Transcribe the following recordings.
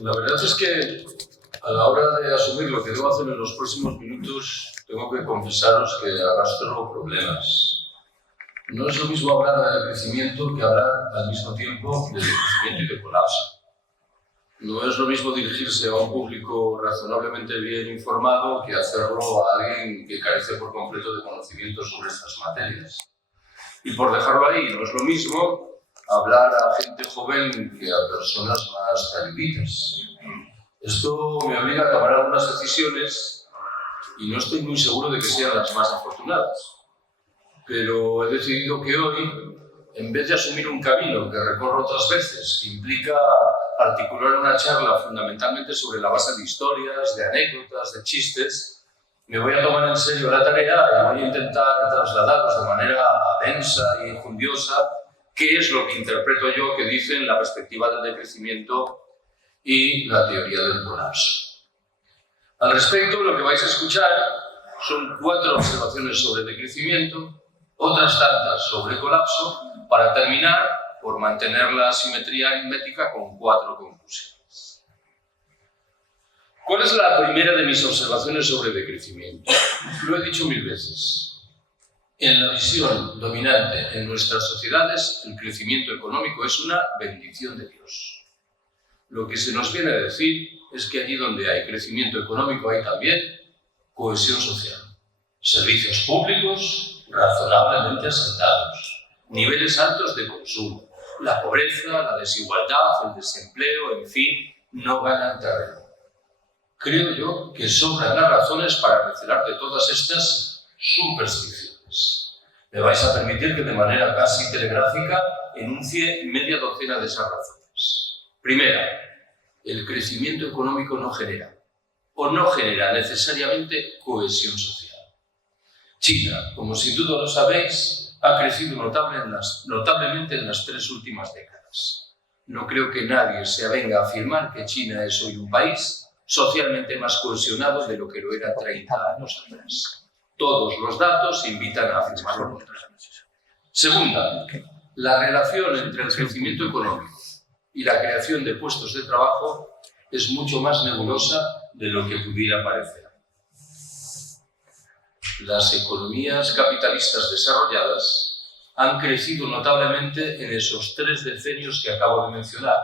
La verdad es que a la hora de asumir lo que debo hacer en los próximos minutos, tengo que confesaros que arrastro problemas. No es lo mismo hablar de crecimiento que hablar al mismo tiempo de crecimiento y de colapso. No es lo mismo dirigirse a un público razonablemente bien informado que hacerlo a alguien que carece por completo de conocimiento sobre estas materias. Y por dejarlo ahí, no es lo mismo hablar a gente joven que a personas más talibitas. Esto me obliga a tomar algunas decisiones y no estoy muy seguro de que sean las más afortunadas. Pero he decidido que hoy, en vez de asumir un camino que recorro otras veces, que implica articular una charla fundamentalmente sobre la base de historias, de anécdotas, de chistes, me voy a tomar en serio la tarea y voy a intentar trasladaros de manera densa y enjundiosa qué es lo que interpreto yo que dicen la perspectiva del decrecimiento y la teoría del colapso. Al respecto, lo que vais a escuchar son 4 observaciones sobre decrecimiento, otras tantas sobre colapso, para terminar por mantener la simetría aritmética con 4 conclusiones. ¿Cuál es la primera de mis observaciones sobre decrecimiento? Lo he dicho 1000 veces. En la visión dominante en nuestras sociedades, el crecimiento económico es una bendición de Dios. Lo que se nos viene a decir es que allí donde hay crecimiento económico hay también cohesión social, servicios públicos razonablemente asentados, niveles altos de consumo, la pobreza, la desigualdad, el desempleo, en fin, no ganan terreno. Creo yo que sobran las razones para recelar de todas estas supersticiones. Me vais a permitir que de manera casi telegráfica enuncie media docena de esas razones. Primera, el crecimiento económico no genera necesariamente cohesión social. China, como sin duda lo sabéis, ha crecido notablemente en las 3 últimas décadas. No creo que nadie se avenga a afirmar que China es hoy un país socialmente más cohesionado de lo que lo era 30 años atrás. Todos los datos invitan a afirmar lo contrario. Segunda, la relación entre el crecimiento económico y la creación de puestos de trabajo es mucho más nebulosa de lo que pudiera parecer. Las economías capitalistas desarrolladas han crecido notablemente en esos 3 decenios que acabo de mencionar,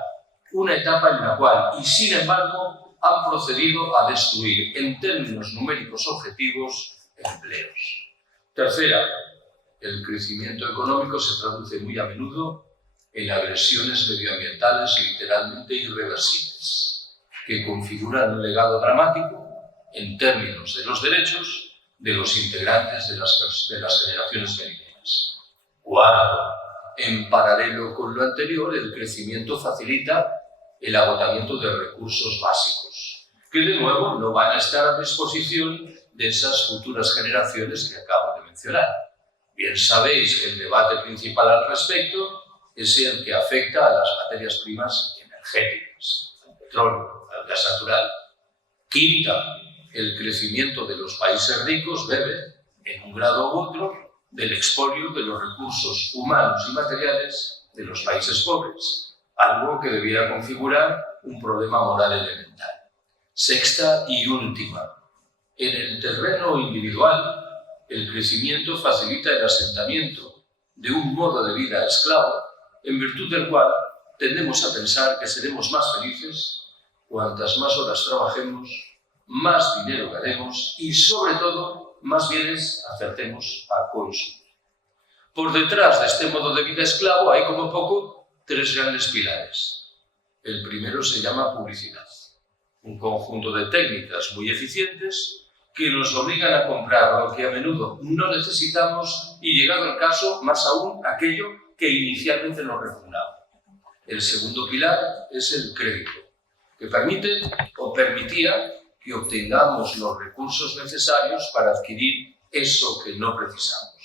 una etapa en la cual, y sin embargo, han procedido a destruir, en términos numéricos objetivos, empleos. Tercera, el crecimiento económico se traduce muy a menudo en agresiones medioambientales literalmente irreversibles, que configuran un legado dramático en términos de los derechos de los integrantes de las generaciones venideras. Cuarto, en paralelo con lo anterior, el crecimiento facilita el agotamiento de recursos básicos, que de nuevo no van a estar a disposición de esas futuras generaciones que acabo de mencionar. Bien sabéis que el debate principal al respecto es el que afecta a las materias primas energéticas, al petróleo, al gas natural. Quinta, el crecimiento de los países ricos bebe, en un grado u otro, del expolio de los recursos humanos y materiales de los países pobres, algo que debiera configurar un problema moral elemental. Sexta y última, en el terreno individual, el crecimiento facilita el asentamiento de un modo de vida esclavo, en virtud del cual tendemos a pensar que seremos más felices cuantas más horas trabajemos, más dinero ganemos y, sobre todo, más bienes acertemos a consumir. Por detrás de este modo de vida esclavo hay como poco 3 grandes pilares. El primero se llama publicidad, un conjunto de técnicas muy eficientes que nos obligan a comprar lo que a menudo no necesitamos y, llegado el caso, más aún aquello que inicialmente nos repugnaba. El segundo pilar es el crédito, que permite o permitía que obtengamos los recursos necesarios para adquirir eso que no precisamos.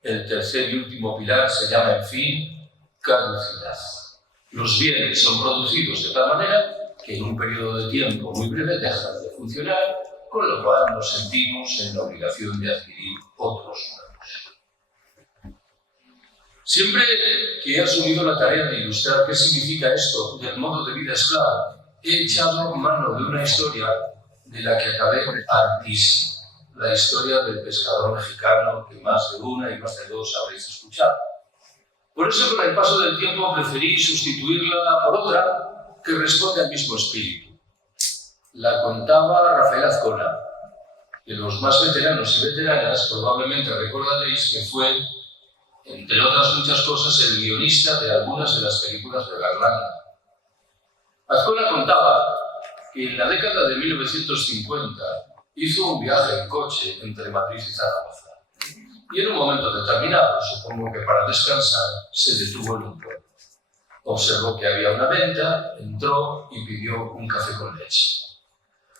El tercer y último pilar se llama, en fin, caducidad. Los bienes son producidos de tal manera que en un periodo de tiempo muy breve dejan de funcionar, con lo cual nos sentimos en la obligación de adquirir otros nuevos. Siempre que he asumido la tarea de ilustrar qué significa esto del modo de vida esclavo he echado mano de una historia de la que acabé hartísimo. La historia del pescador mexicano que más de una y más de dos habréis escuchado. Por eso, con el paso del tiempo, preferí sustituirla por otra que responde al mismo espíritu. La contaba Rafael Azcona, que los más veteranos y veteranas probablemente recordaréis que fue, entre otras muchas cosas, el guionista de algunas de las películas de Berlanga. Azcona contaba que en la década de 1950 hizo un viaje en coche entre Madrid y Zaragoza. Y en un momento determinado, supongo que para descansar, se detuvo en un pueblo. Observó que había una venta, entró y pidió un café con leche.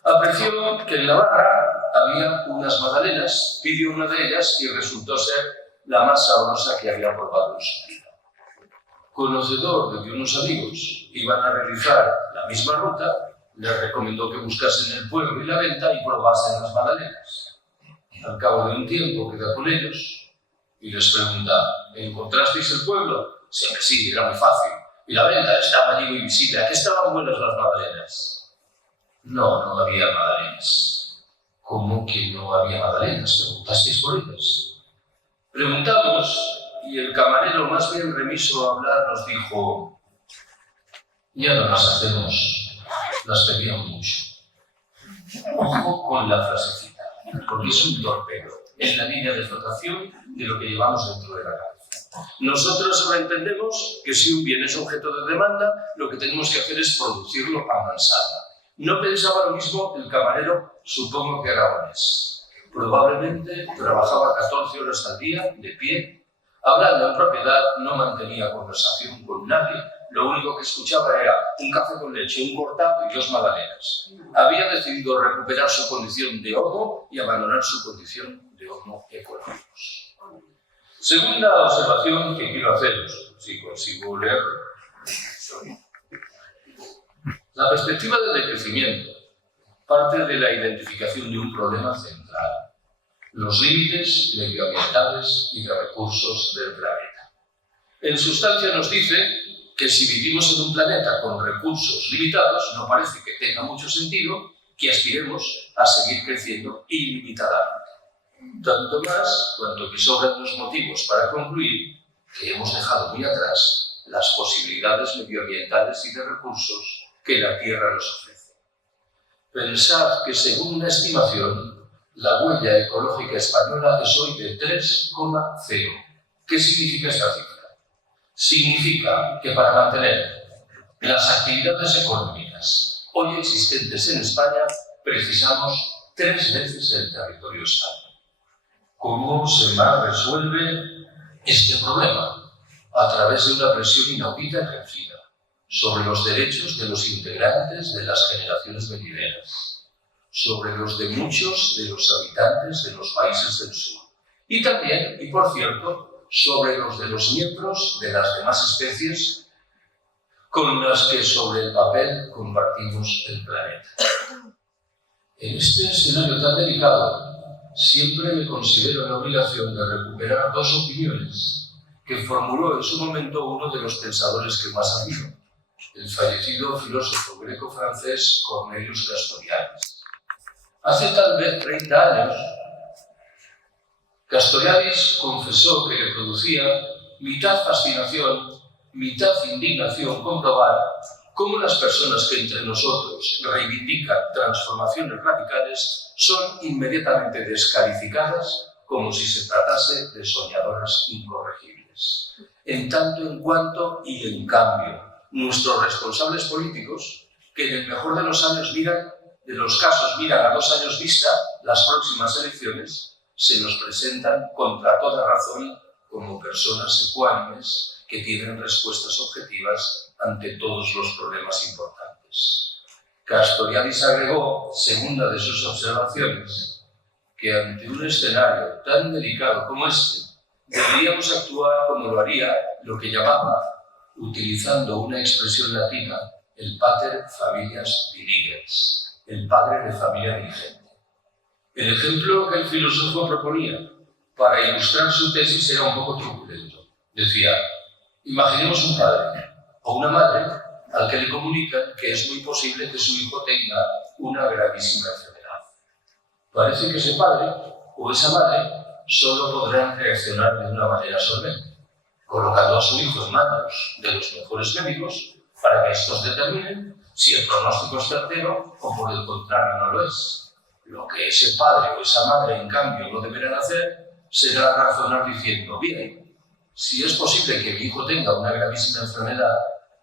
Apreció que en la barra había unas magdalenas, pidió una de ellas y resultó ser la más sabrosa que había probado en su vida. Conocedor de que unos amigos iban a realizar la misma ruta, les recomendó que buscasen el pueblo y la venta y probasen las magdalenas. Al cabo de un tiempo queda con ellos y les pregunta: ¿encontrasteis el pueblo? Sí, que sí, era muy fácil. Y la venta estaba allí muy visible. ¿A qué estaban buenas las magdalenas? No, no había magdalenas. ¿Cómo que no había magdalenas? ¿Preguntasteis por ellas? Preguntamos y el camarero, más bien remiso a hablar, nos dijo: ya no las hacemos, las pedían mucho. Ojo con la frasecita, porque es un torpedo, es la línea de flotación de lo que llevamos dentro de la cabeza. Nosotros sobreentendemos que si un bien es objeto de demanda, lo que tenemos que hacer es producirlo a mansalva. No pensaba lo mismo el camarero, supongo que aragonés. Probablemente trabajaba 14 horas al día, de pie, hablando en propiedad, no mantenía conversación con nadie. Lo único que escuchaba era un café con leche, un cortado y 2 magdalenas. Había decidido recuperar su condición de homo y abandonar su condición de homo económicos. Segunda observación que quiero haceros, si consigo leer. La perspectiva del decrecimiento parte de la identificación de un problema central: los límites medioambientales y de recursos del planeta. En sustancia nos dice que si vivimos en un planeta con recursos limitados, no parece que tenga mucho sentido que aspiremos a seguir creciendo ilimitadamente. Tanto más cuanto que sobran los motivos para concluir que hemos dejado muy atrás las posibilidades medioambientales y de recursos que la Tierra nos ofrece. Pensad que, según una estimación, la huella ecológica española es hoy de 3,0. ¿Qué significa esta cifra? Significa que para mantener las actividades económicas hoy existentes en España precisamos 3 veces el territorio español. ¿Cómo se resuelve este problema? A través de una presión inaudita ejercida sobre los derechos de los integrantes de las generaciones venideras, sobre los de muchos de los habitantes de los países del sur, y también, y por cierto, sobre los de los miembros de las demás especies con las que sobre el papel compartimos el planeta. En este escenario tan delicado, siempre me considero en la obligación de recuperar 2 opiniones que formuló en su momento uno de los pensadores que más admiro, el fallecido filósofo greco-francés Cornelius Castoriadis. Hace tal vez 30 años, Castoriadis confesó que le producía mitad fascinación, mitad indignación comprobar cómo las personas que entre nosotros reivindican transformaciones radicales son inmediatamente descalificadas como si se tratase de soñadoras incorregibles. En tanto en cuanto y en cambio, nuestros responsables políticos, que en el mejor de los casos miran a 2 años vista las próximas elecciones, se nos presentan contra toda razón como personas ecuánimes que tienen respuestas objetivas ante todos los problemas importantes. Castoriadis agregó, segunda de sus observaciones, que ante un escenario tan delicado como este, deberíamos actuar como lo haría lo que llamaba, utilizando una expresión latina, el pater familias dirigens, el padre de familia dirigente. El ejemplo que el filósofo proponía para ilustrar su tesis era un poco truculento. Decía: imaginemos un padre o una madre al que le comunican que es muy posible que su hijo tenga una gravísima enfermedad. Parece que ese padre o esa madre solo podrán reaccionar de una manera solvente, colocando a su hijo en manos de los mejores médicos para que estos determinen si el pronóstico es certero o por el contrario no lo es. Lo que ese padre o esa madre, en cambio, no deberán hacer será razonar diciendo: bien, si es posible que mi hijo tenga una gravísima enfermedad,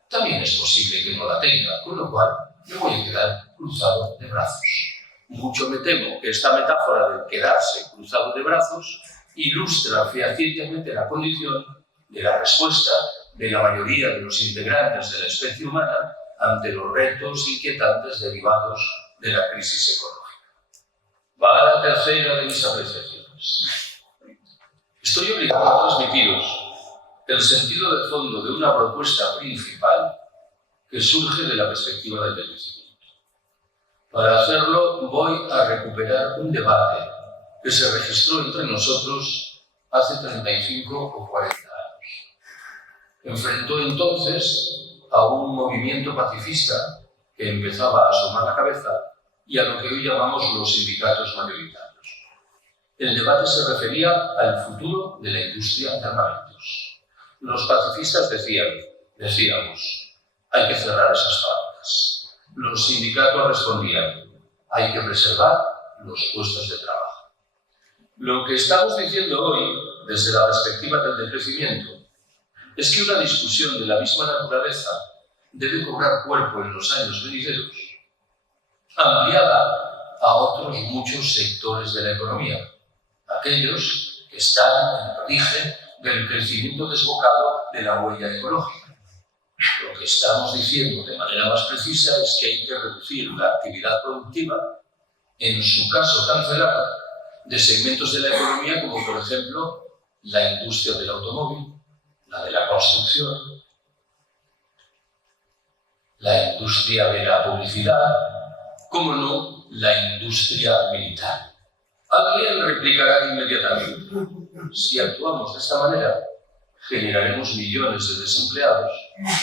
también es posible que no la tenga, con lo cual me voy a quedar cruzado de brazos. Mucho me temo que esta metáfora del quedarse cruzado de brazos ilustra fehacientemente la condición de la respuesta de la mayoría de los integrantes de la especie humana ante los retos inquietantes derivados de la crisis ecológica. Va a la tercera de mis apreciaciones. Estoy obligado a transmitiros el sentido de fondo de una propuesta principal que surge de la perspectiva del decrecimiento. Para hacerlo voy a recuperar un debate que se registró entre nosotros hace 35 o 40 años. Enfrentó entonces a un movimiento pacifista que empezaba a asomar la cabeza y a lo que hoy llamamos los sindicatos mayoritarios. El debate se refería al futuro de la industria de armamentos. Los pacifistas decíamos, hay que cerrar esas fábricas. Los sindicatos respondían, hay que preservar los puestos de trabajo. Lo que estamos diciendo hoy, desde la perspectiva del decrecimiento, es que una discusión de la misma naturaleza debe cobrar cuerpo en los años venideros, ampliada a otros muchos sectores de la economía, aquellos que están en el origen del crecimiento desbocado de la huella ecológica. Lo que estamos diciendo de manera más precisa es que hay que reducir la actividad productiva, en su caso cancelada, de segmentos de la economía como, por ejemplo, la industria del automóvil, la de la construcción, la industria de la publicidad, como no, la industria militar. Alguien replicará inmediatamente, si actuamos de esta manera, generaremos millones de desempleados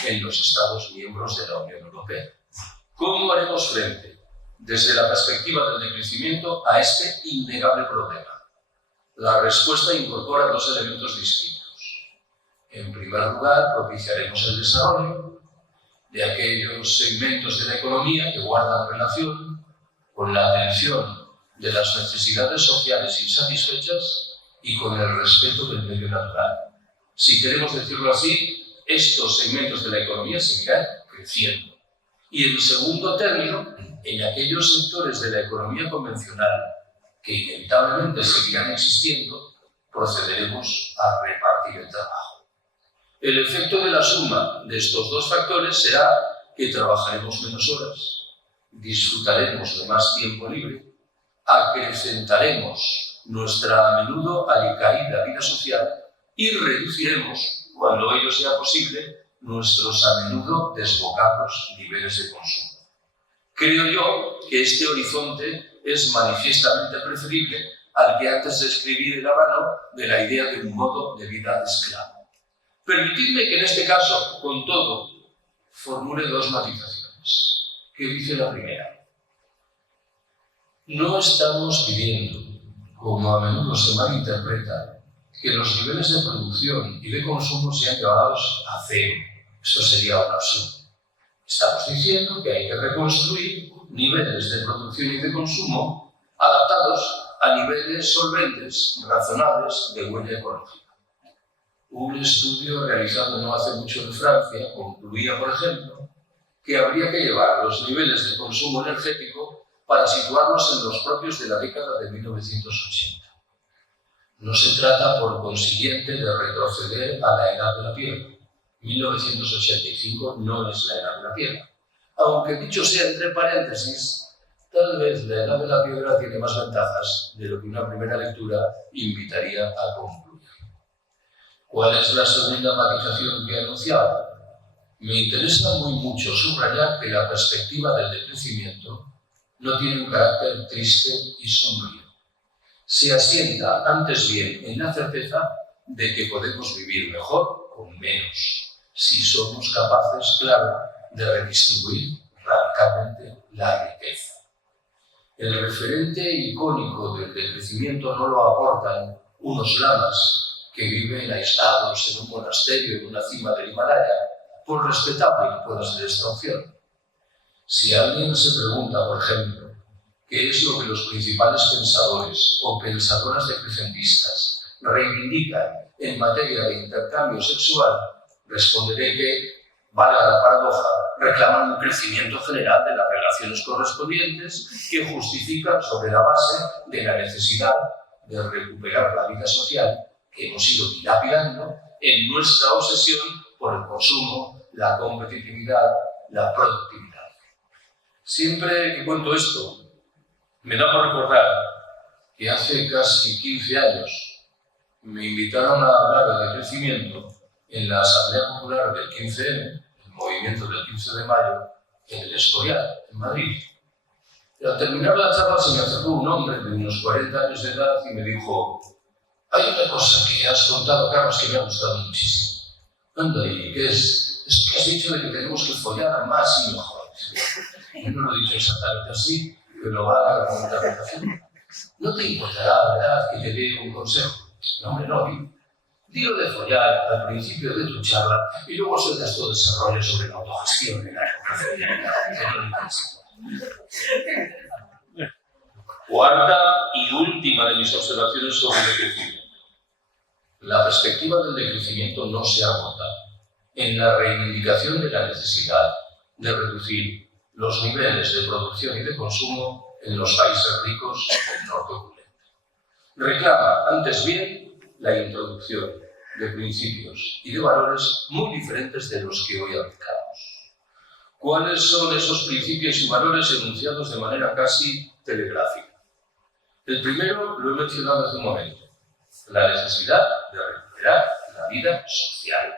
en los Estados miembros de la Unión Europea. ¿Cómo haremos frente, desde la perspectiva del decrecimiento, a este innegable problema? La respuesta incorpora dos elementos distintos. En primer lugar, propiciaremos el desarrollo de aquellos segmentos de la economía que guardan relación con la atención de las necesidades sociales insatisfechas y con el respeto del medio natural. Si queremos decirlo así, estos segmentos de la economía seguirán creciendo. Y en segundo término, en aquellos sectores de la economía convencional que inevitablemente seguirán existiendo, procederemos a repartir el trabajo. El efecto de la suma de estos dos factores será que trabajaremos menos horas, disfrutaremos de más tiempo libre, acrecentaremos nuestra a menudo alicaída vida social y reduciremos, cuando ello sea posible, nuestros a menudo desbocados niveles de consumo. Creo yo que este horizonte es manifiestamente preferible al que antes describí de la mano de la idea de un modo de vida esclavo. Permitidme que en este caso, con todo, formule dos matizaciones. ¿Qué dice la primera? No estamos pidiendo, como a menudo se malinterpreta, que los niveles de producción y de consumo sean llevados a cero. Eso sería un absurdo. Estamos diciendo que hay que reconstruir niveles de producción y de consumo adaptados a niveles solventes, razonables, de huella ecológica. Un estudio realizado no hace mucho en Francia concluía, por ejemplo, que habría que llevar los niveles de consumo energético para situarlos en los propios de la década de 1980. No se trata, por consiguiente, de retroceder a la edad de la piedra. 1985 no es la edad de la piedra. Aunque dicho sea entre paréntesis, tal vez la edad de la piedra tiene más ventajas de lo que una primera lectura invitaría a concluir. ¿Cuál es la segunda matización que he anunciado? Me interesa muy mucho subrayar que la perspectiva del decrecimiento no tiene un carácter triste y sombrío. Se asienta antes bien en la certeza de que podemos vivir mejor con menos, si somos capaces, claro, de redistribuir radicalmente la riqueza. El referente icónico del decrecimiento no lo aportan unos lamas que viven aislados en un monasterio en una cima del Himalaya, por respetable que pueda ser esta opción. Si alguien se pregunta, por ejemplo, qué es lo que los principales pensadores o pensadoras decrecentistas reivindican en materia de intercambio sexual, responderé que, valga la paradoja, reclaman un crecimiento general de las relaciones correspondientes que justifican sobre la base de la necesidad de recuperar la vida social que hemos ido dilapidando en nuestra obsesión por el consumo, la competitividad, la productividad. Siempre que cuento esto, me da por recordar que hace casi 15 años me invitaron a hablar de crecimiento en la Asamblea Popular del 15M, el movimiento del 15 de mayo, en el Escorial, en Madrid. Y al terminar la charla se me acercó un hombre de unos 40 años de edad y me dijo: hay una cosa que has contado, Carlos, que me ha gustado muchísimo. Anda, ¿y qué es? Eso que has dicho de que tenemos que follar más y mejor. Yo no lo he dicho exactamente así, pero va a la interpretación. ¿No te importará, verdad, que te dé un consejo? No, hombre, no. Dilo de follar al principio de tu charla y luego sueltas todo ese rollo sobre la autogestión y la Cuarta y última de mis observaciones sobre el decrecimiento. La perspectiva del decrecimiento no se agota en la reivindicación de la necesidad de reducir los niveles de producción y de consumo en los países ricos del norte opulento. Reclama, antes bien, la introducción de principios y de valores muy diferentes de los que hoy aplicamos. ¿Cuáles son esos principios y valores enunciados de manera casi telegráfica? El primero lo he mencionado hace un momento: la necesidad de recuperar la vida social,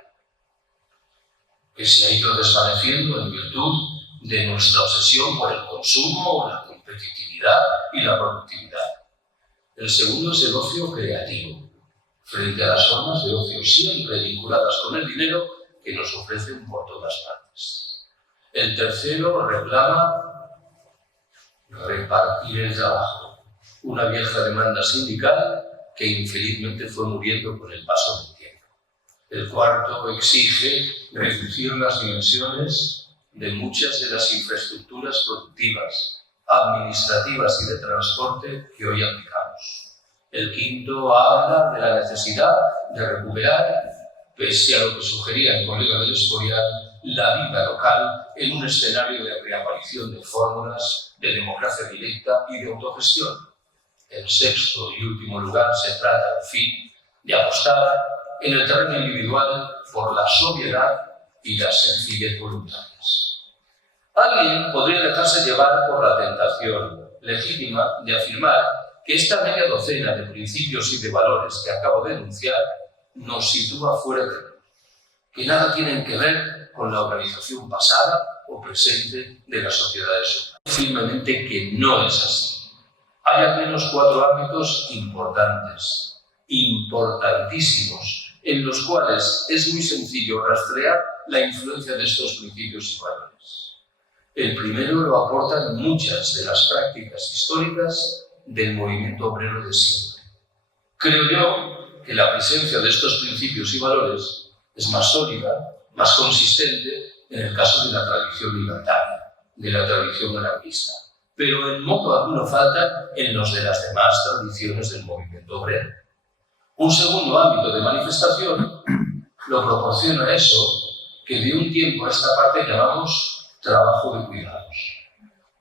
que se ha ido desvaneciendo en virtud de nuestra obsesión por el consumo, la competitividad y la productividad. El segundo es el ocio creativo, frente a las formas de ocio siempre vinculadas con el dinero que nos ofrecen por todas partes. El tercero reclama repartir el trabajo, una vieja demanda sindical que infelizmente fue muriendo con el paso del tiempo. El cuarto exige reducir las dimensiones de muchas de las infraestructuras productivas, administrativas y de transporte que hoy aplicamos. El quinto habla de la necesidad de recuperar, pese a lo que sugería el colega del Escorial, la vida local en un escenario de reaparición de fórmulas de democracia directa y de autogestión. En sexto y último lugar, se trata, en fin, de apostar en el terreno individual por la sobriedad y la sencillez voluntarias. Alguien podría dejarse llevar por la tentación legítima de afirmar que esta media docena de principios y de valores que acabo de enunciar nos sitúa fuera de él, que nada tienen que ver con la organización pasada o presente de las sociedades humanas. Firmemente que no es así. Hay al menos 4 ámbitos importantes, importantísimos, en los cuales es muy sencillo rastrear la influencia de estos principios y valores. El primero lo aportan muchas de las prácticas históricas del movimiento obrero de siempre. Creo yo que la presencia de estos principios y valores es más sólida, más consistente en el caso de la tradición libertaria, de la tradición anarquista, pero en modo alguno falta en los de las demás tradiciones del movimiento obrero. Un segundo ámbito de manifestación lo proporciona eso que de un tiempo a esta parte llamamos trabajo de cuidados,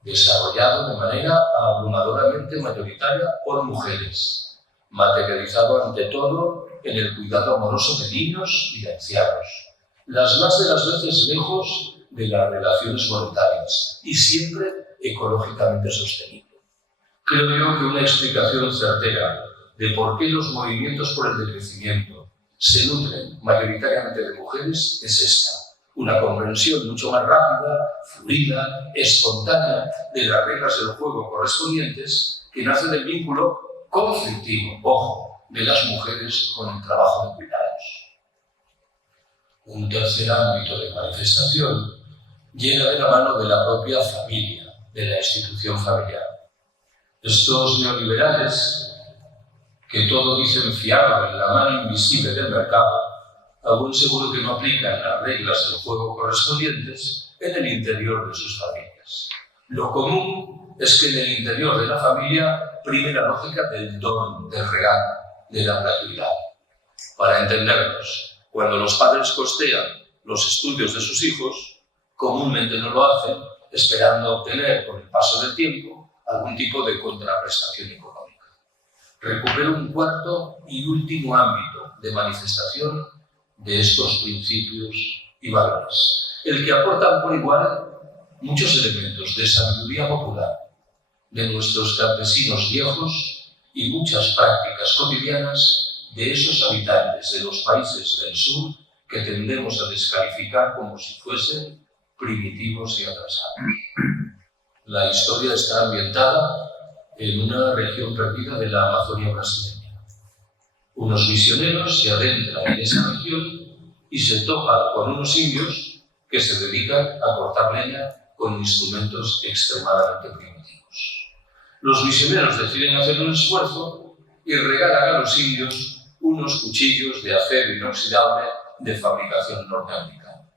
desarrollado de manera abrumadoramente mayoritaria por mujeres, materializado ante todo en el cuidado amoroso de niños y de ancianos, las más de las veces lejos de las relaciones voluntarias y siempre ecológicamente sostenible. Creo yo que una explicación certera de por qué los movimientos por el decrecimiento se nutren mayoritariamente de mujeres es esta: una comprensión mucho más rápida, fluida, espontánea de las reglas del juego correspondientes que nace del vínculo conflictivo, ojo, de las mujeres con el trabajo de cuidados. Un tercer ámbito de manifestación llega de la mano de la propia familia, de la institución familiar. Estos neoliberales, que todo dicen fiarlo en la mano invisible del mercado, a buen seguro que no aplican las reglas del juego correspondientes en el interior de sus familias. Lo común es que en el interior de la familia prime la lógica del don, del regalo, de la gratuidad. Para entendernos, cuando los padres costean los estudios de sus hijos, comúnmente no lo hacen esperando obtener con el paso del tiempo algún tipo de contraprestación económica. Recupero un cuarto y último ámbito de manifestación de estos principios y valores, el que aportan por igual muchos elementos de sabiduría popular de nuestros campesinos viejos y muchas prácticas cotidianas de esos habitantes de los países del sur que tendemos a descalificar como si fuesen primitivos y atrasados. La historia está ambientada en una región perdida de la Amazonia brasileña. Unos misioneros se adentran en esa región y se topan con unos indios que se dedican a cortar leña con instrumentos extremadamente primitivos. Los misioneros deciden hacer un esfuerzo y regalan a los indios unos cuchillos de acero inoxidable de fabricación norteamericana.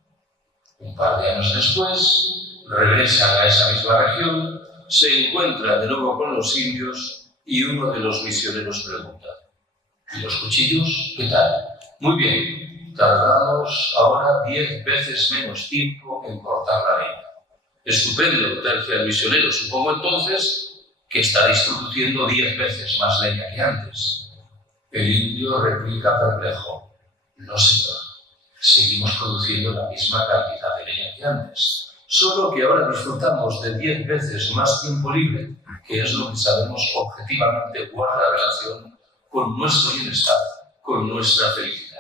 Un par de años después, regresan a esa misma región, se encuentran de nuevo con los indios y uno de los misioneros pregunta: ¿y los cuchillos qué tal? Muy bien, tardamos ahora 10 veces menos tiempo en cortar la leña. Estupendo, tercia el misionero. Supongo entonces que estaréis produciendo 10 veces más leña que antes. El indio replica perplejo: no, señor, seguimos produciendo la misma cantidad de leña que antes, solo que ahora disfrutamos de 10 veces más tiempo libre, que es lo que sabemos objetivamente guarda relación con nuestro bienestar, con nuestra felicidad.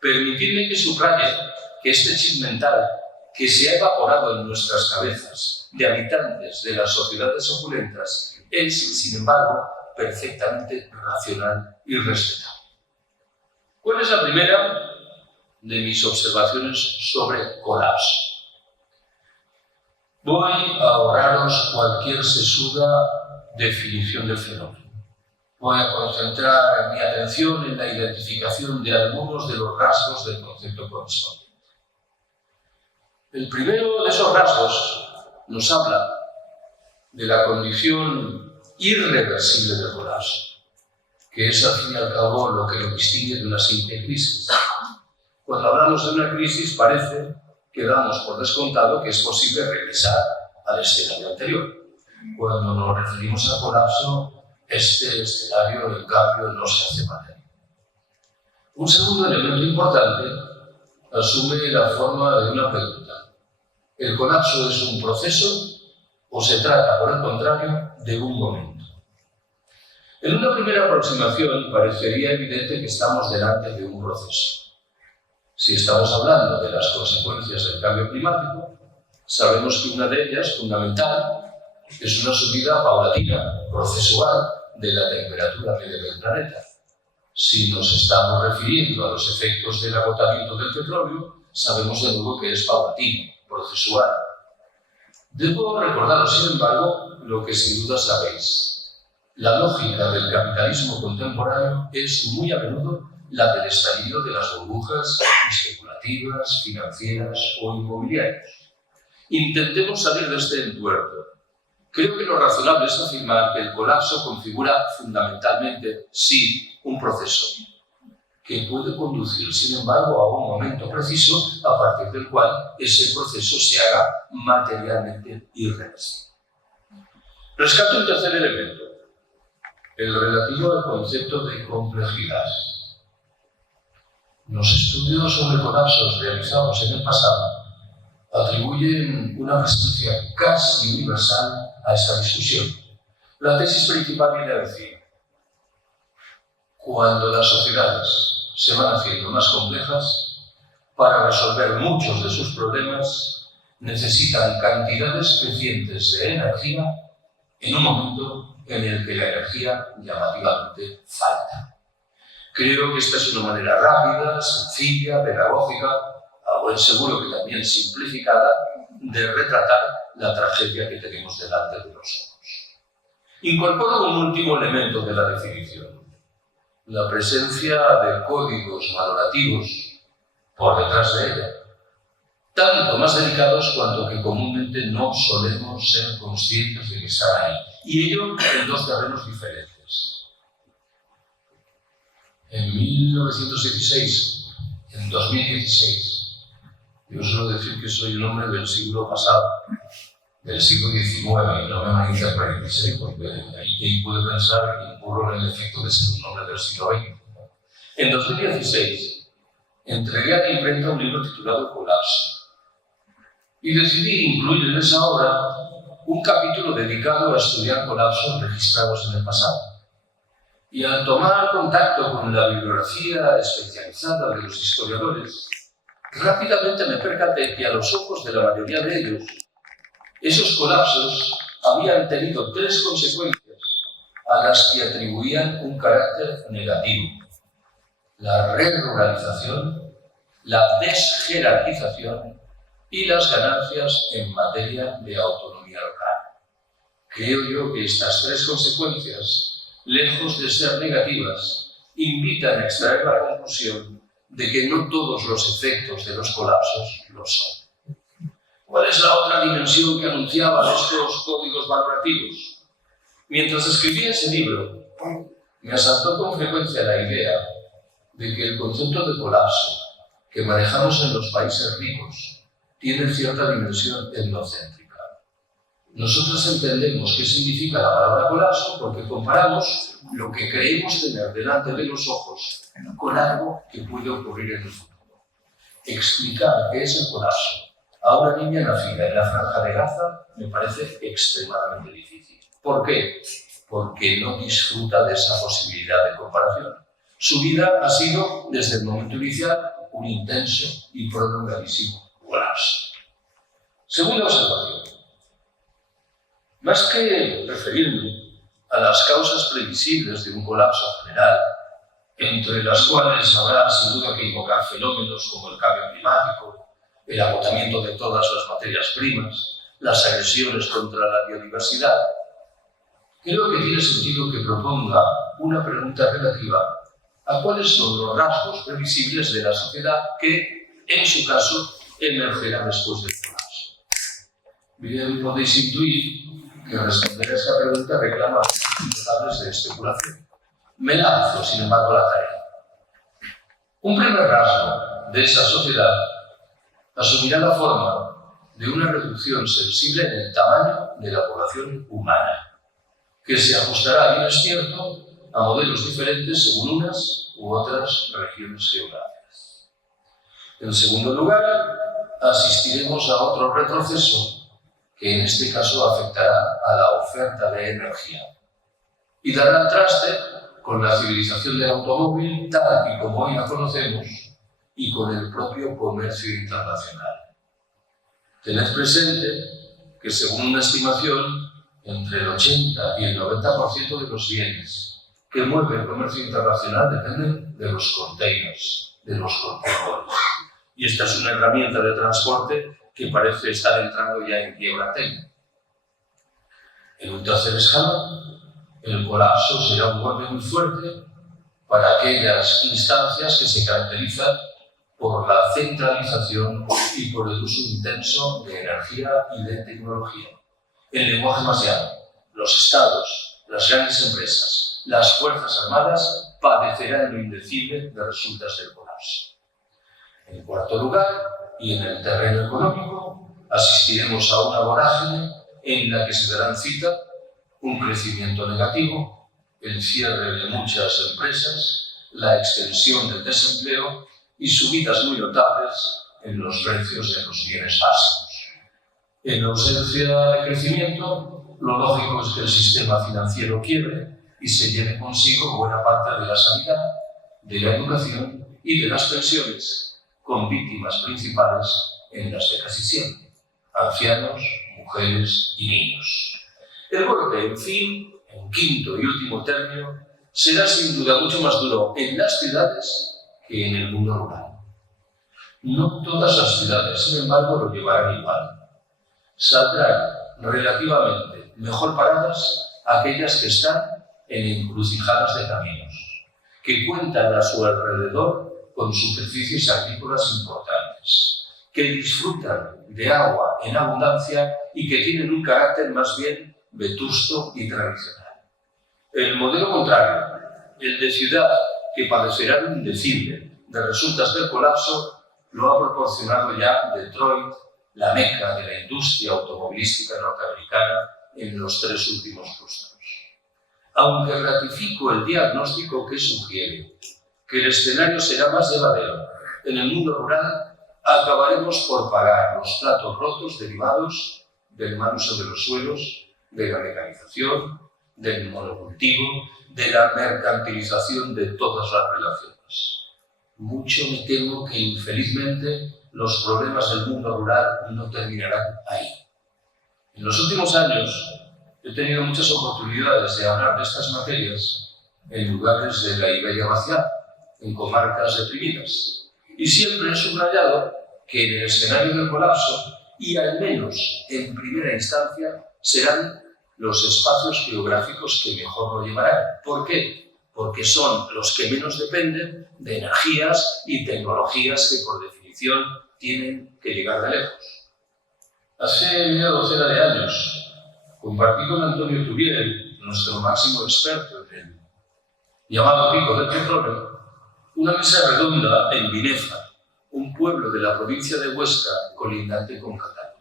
Permitidme que subraye que este chip mental que se ha evaporado en nuestras cabezas de habitantes de las sociedades opulentas es, sin embargo, perfectamente racional y respetable. ¿Cuál es la primera de mis observaciones sobre colapso? Voy a ahorraros cualquier sesuda definición del fenómeno. Voy a concentrar mi atención en la identificación de algunos de los rasgos del concepto correspondiente. El primero de esos rasgos nos habla de la condición irreversible del colapso, que es al fin y al cabo lo que lo distingue de una simple crisis. Cuando hablamos de una crisis parece que damos por descontado que es posible regresar al escenario anterior. Cuando nos referimos al colapso, este escenario, en cambio, no se hace patente. Un segundo elemento importante asume la forma de una pregunta. ¿El colapso es un proceso o se trata, por el contrario, de un momento? En una primera aproximación parecería evidente que estamos delante de un proceso. Si estamos hablando de las consecuencias del cambio climático, sabemos que una de ellas, fundamental, es una subida paulatina, procesual, de la temperatura media del planeta. Si nos estamos refiriendo a los efectos del agotamiento del petróleo, sabemos de nuevo que es paulatino, procesual. Debo recordaros, sin embargo, lo que sin duda sabéis. La lógica del capitalismo contemporáneo es muy a menudo la del estallido de las burbujas especulativas, financieras o inmobiliarias. Intentemos salir de este entuerto. Creo que lo razonable es afirmar que el colapso configura fundamentalmente, sí, un proceso, que puede conducir, sin embargo, a un momento preciso a partir del cual ese proceso se haga materialmente irreversible. Rescato un tercer elemento, el relativo al concepto de complejidad. Los estudios sobre colapsos realizados en el pasado atribuyen una presencia casi universal a esta discusión. La tesis principal viene a decir: cuando las sociedades se van haciendo más complejas, para resolver muchos de sus problemas necesitan cantidades crecientes de energía en un momento en el que la energía llamativamente falta. Creo que esta es una manera rápida, sencilla, pedagógica, a buen seguro que también simplificada, de retratar la tragedia que tenemos delante de los ojos. Incorporo un último elemento de la definición: la presencia de códigos valorativos por detrás de ella, tanto más delicados cuanto que comúnmente no solemos ser conscientes de que están ahí, y ello en dos terrenos diferentes. En 1916, en 2016, yo suelo decir que soy un hombre del siglo pasado, del siglo XIX, y no me malinterpretéis, porque ahí puede pensar que incurro en el efecto de ser un hombre del siglo XX. En 2016, entregué a la imprenta un libro titulado Colapso, y decidí incluir en esa obra un capítulo dedicado a estudiar colapsos registrados en el pasado. Y al tomar contacto con la bibliografía especializada de los historiadores, rápidamente me percaté que a los ojos de la mayoría de ellos, esos colapsos habían tenido tres consecuencias a las que atribuían un carácter negativo: la ruralización, la desjerarquización y las ganancias en materia de autonomía local. Creo yo que estas tres consecuencias, lejos de ser negativas, invitan a extraer la conclusión de que no todos los efectos de los colapsos lo son. ¿Cuál es la otra dimensión que anunciaban estos códigos valorativos? Mientras escribía ese libro, me asaltó con frecuencia la idea de que el concepto de colapso que manejamos en los países ricos tiene cierta dimensión etnocéntrica. Nosotros entendemos qué significa la palabra colapso porque comparamos lo que creemos tener delante de los ojos con algo que puede ocurrir en el futuro. Explicar qué es el colapso a una niña nacida en la Franja de Gaza me parece extremadamente difícil. ¿Por qué? Porque no disfruta de esa posibilidad de comparación. Su vida ha sido, desde el momento inicial, un intenso y prolongadísimo colapso. Segunda observación. Más que referirme a las causas previsibles de un colapso general, entre las cuales habrá sin duda que invocar fenómenos como el cambio climático, el agotamiento de todas las materias primas, las agresiones contra la biodiversidad, creo que tiene sentido que proponga una pregunta relativa a cuáles son los rasgos previsibles de la sociedad que, en su caso, emergerá después del colapso. Bien podéis intuir que responder a esta pregunta reclama notables de especulación. Me lanzo, sin embargo, la tarea. Un primer rasgo de esa sociedad asumirá la forma de una reducción sensible en el tamaño de la población humana, que se ajustará, bien es cierto, a modelos diferentes según unas u otras regiones geográficas. En segundo lugar, asistiremos a otro retroceso que en este caso afectará a la oferta de energía y dará al traste con la civilización del automóvil tal y como hoy la conocemos y con el propio comercio internacional. Tened presente que, según una estimación, entre el 80 y el 90% de los bienes que mueve el comercio internacional dependen de los containers, de los contenedores. Y esta es una herramienta de transporte que parece estar entrando ya en quiebra técnica. En un tercer escalón, el colapso será un golpe muy fuerte para aquellas instancias que se caracterizan por la centralización y por el uso intenso de energía y de tecnología. En lenguaje más llano, los estados, las grandes empresas, las fuerzas armadas padecerán lo indecible de resultas del colapso. En cuarto lugar, y en el terreno económico, asistiremos a una vorágine en la que se darán cita un crecimiento negativo, el cierre de muchas empresas, la extensión del desempleo y subidas muy notables en los precios de los bienes básicos. En ausencia de crecimiento, lo lógico es que el sistema financiero quiebre y se lleve consigo buena parte de la sanidad, de la educación y de las pensiones, con víctimas principales en las que casi siempre, ancianos, mujeres y niños. El golpe, en fin, en quinto y último término, será sin duda mucho más duro en las ciudades que en el mundo rural. No todas las ciudades, sin embargo, lo llevarán igual. saldrán relativamente mejor paradas aquellas que están en encrucijadas de caminos, que cuentan a su alrededor con superficies agrícolas importantes, que disfrutan de agua en abundancia y que tienen un carácter más bien vetusto y tradicional. El modelo contrario, el de ciudad, que padecerá lo indecible de resultas del colapso, lo ha proporcionado ya Detroit, la meca de la industria automovilística norteamericana en los 3 últimos lustros. Aunque ratifico el diagnóstico que sugiere que el escenario será más llevadero en el mundo rural, acabaremos por pagar los platos rotos derivados del mal uso de los suelos, de la mecanización, del monocultivo, de la mercantilización de todas las relaciones. Mucho me temo que, infelizmente, los problemas del mundo rural no terminarán ahí. En los últimos años he tenido muchas oportunidades de hablar de estas materias en lugares de la Iberia vaciada, en comarcas deprimidas, y siempre he subrayado que en el escenario del colapso, y al menos en primera instancia, serán los espacios geográficos que mejor lo llevarán. ¿Por qué? Porque son los que menos dependen de energías y tecnologías que, por definición, tienen que llegar de lejos. Hace media docena de años compartí con Antonio Turiel, nuestro máximo experto en el llamado pico del petróleo, una mesa redonda en Binéfar, un pueblo de la provincia de Huesca colindante con Cataluña.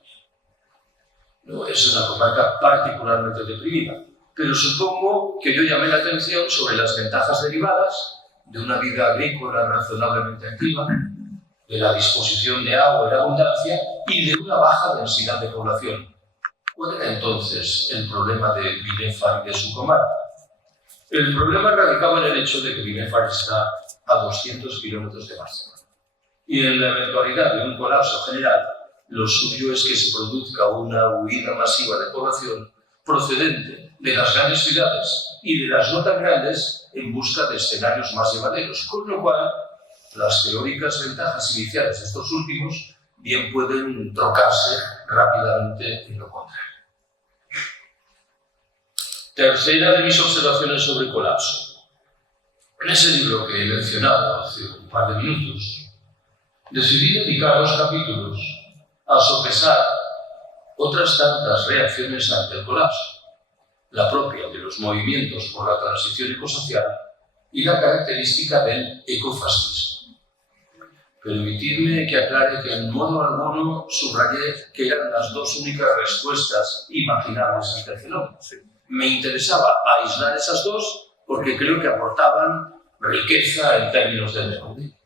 No es una comarca particularmente deprimida, pero supongo que yo llamé la atención sobre las ventajas derivadas de una vida agrícola razonablemente activa, de la disposición de agua en abundancia y de una baja densidad de población. ¿Cuál era entonces el problema de Binéfar y de su comarca? El problema radicaba en el hecho de que Binéfar está a 200 kilómetros de Barcelona. Y en la eventualidad de un colapso general, lo suyo es que se produzca una huida masiva de población procedente de las grandes ciudades y de las no tan grandes en busca de escenarios más llevaderos, con lo cual las teóricas ventajas iniciales de estos últimos bien pueden trocarse rápidamente en lo contrario. Tercera de mis observaciones sobre el colapso. En ese libro que he mencionado hace un par de minutos, decidí dedicar 2 capítulos a sopesar otras tantas reacciones ante el colapso, la propia de los movimientos por la transición ecosocial y la característica del ecofascismo. Permitidme que aclare que en modo alguno subrayé que eran las 2 únicas respuestas imaginables ante el fenómeno. Me interesaba aislar esas 2 porque creo que aportaban riqueza en términos de debate.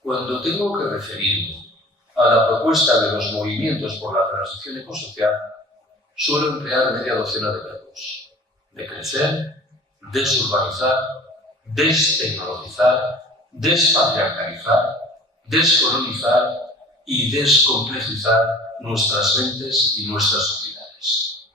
Cuando tengo que referirme a la propuesta de los movimientos por la transición ecosocial, suelo emplear media docena de verbos: decrecer, desurbanizar, destecnologizar, despatriarcalizar, descolonizar y descomplejizar nuestras mentes y nuestras sociedades.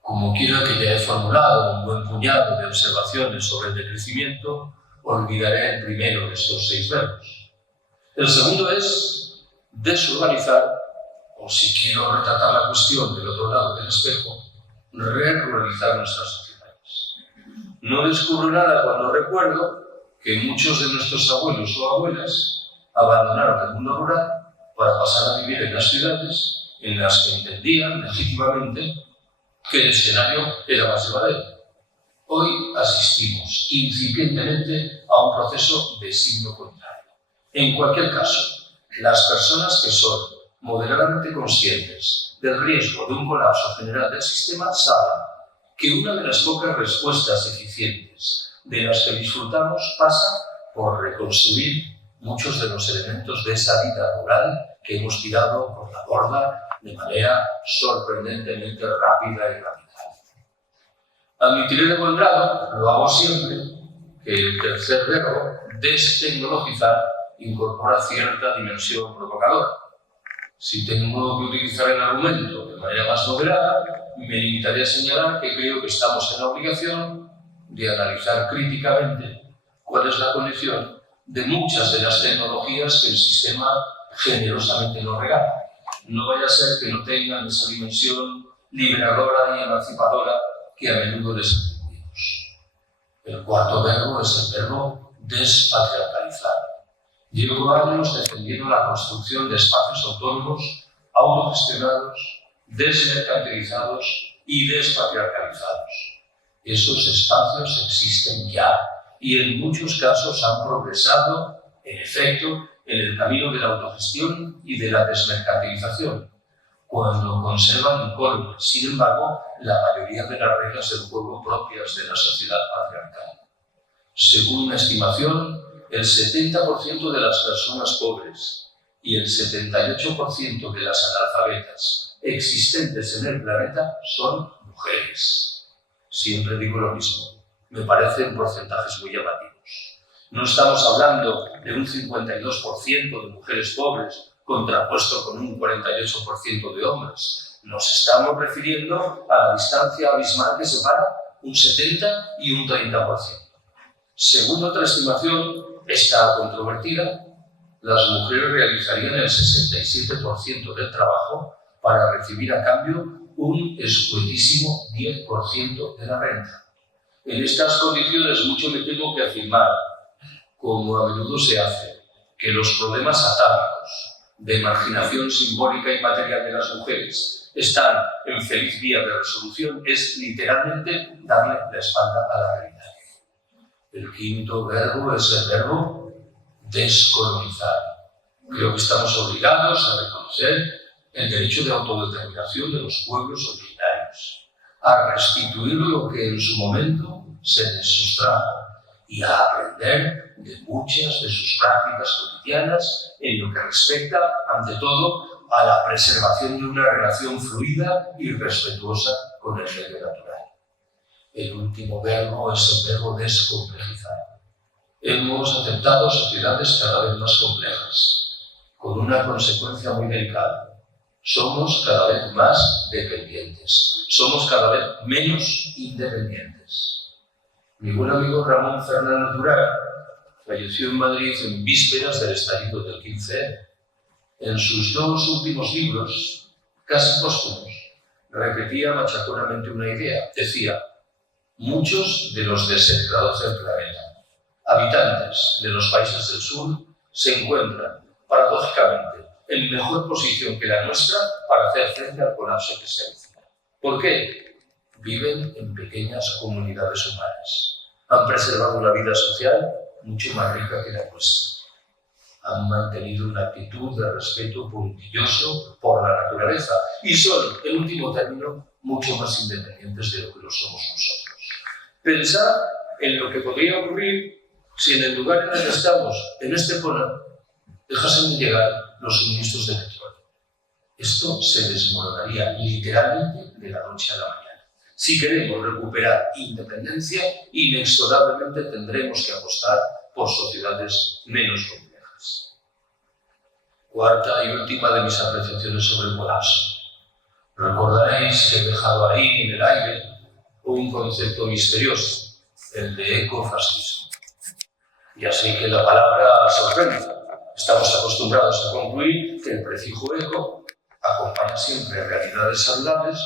Como quiera que ya he formulado un buen puñado de observaciones sobre el decrecimiento, olvidaré el primero de estos 6 verbos. El segundo es desurbanizar, o si quiero retratar la cuestión del otro lado del espejo, re-ruralizar nuestras sociedades. No descubro nada cuando recuerdo que muchos de nuestros abuelos o abuelas abandonaron el mundo rural para pasar a vivir en las ciudades en las que entendían legítimamente que el escenario era más llevadero. Hoy asistimos incipientemente a un proceso de signo contrario. En cualquier caso, las personas que son moderadamente conscientes del riesgo de un colapso general del sistema saben que una de las pocas respuestas eficientes de las que disfrutamos pasa por reconstruir muchos de los elementos de esa vida rural que hemos tirado por la borda de manera sorprendentemente rápida y radical. Admitiré de buen grado, lo hago siempre, que el tercer verbo, destecnologizar, incorpora cierta dimensión provocadora. Si tengo que utilizar el argumento de manera más moderada, me limitaré a señalar que creo que estamos en la obligación de analizar críticamente cuál es la condición de muchas de las tecnologías que el sistema generosamente nos regala. no vaya a ser que no tengan esa dimensión liberadora y emancipadora que a menudo les atribuimos. El cuarto verbo es el verbo despatriarcalizar. Llevo años defendiendo la construcción de espacios autónomos, autogestionados, desmercantilizados y despatriarcalizados. Esos espacios existen ya y en muchos casos han progresado, en efecto, en el camino de la autogestión y de la desmercantilización, cuando conservan incólume, sin embargo, la mayoría de las reglas del juego propias de la sociedad patriarcal. Según una estimación, el 70% de las personas pobres y el 78% de las analfabetas existentes en el planeta son mujeres. Siempre digo lo mismo, me parecen porcentajes muy llamativos. No estamos hablando de un 52% de mujeres pobres contrapuesto con un 48% de hombres. Nos estamos refiriendo a la distancia abismal que separa un 70 y un 30%. Según otra estimación, esta controvertida, las mujeres realizarían el 67% del trabajo para recibir a cambio un escuetísimo 10% de la renta. En estas condiciones mucho me tengo que afirmar, como a menudo se hace, que los problemas atávicos de marginación simbólica y material de las mujeres están en feliz vía de resolución es literalmente darle la espalda a la realidad. El quinto verbo es el verbo descolonizar. Creo que estamos obligados a reconocer el derecho de autodeterminación de los pueblos originarios, a restituir lo que en su momento se les sustrajo y a aprender de muchas de sus prácticas cotidianas en lo que respecta, ante todo, a la preservación de una relación fluida y respetuosa con el medio natural. El último verbo es el verbo descomplejizar. Hemos aceptado sociedades cada vez más complejas, con una consecuencia muy delicada. Somos cada vez más dependientes, somos cada vez menos independientes. Mi buen amigo Ramón Fernández Durán falleció en Madrid en vísperas del estallido del 15N. En sus dos últimos libros, casi póstumos, repetía machaconamente una idea. Decía, muchos de los desheredados del planeta, habitantes de los países del sur, se encuentran, paradójicamente, en mejor posición que la nuestra para hacer frente al colapso que se avecina. ¿Por qué? Viven en pequeñas comunidades humanas. Han preservado una vida social mucho más rica que la nuestra. Han mantenido una actitud de respeto puntilloso por la naturaleza y son, en último término, mucho más independientes de lo que lo somos nosotros. Pensad en lo que podría ocurrir si en el lugar en el que estamos, en Estepona, dejasen de llegar los suministros de petróleo. Esto se desmoronaría literalmente de la noche a la mañana. Si queremos recuperar independencia, inexorablemente tendremos que apostar por sociedades menos complejas. Cuarta y última de mis apreciaciones sobre el colapso. Recordaréis que he dejado ahí en el aire un concepto misterioso, el de ecofascismo. Ya sé que la palabra sorprende. Estamos acostumbrados a concluir que el prefijo eco acompaña siempre realidades saludables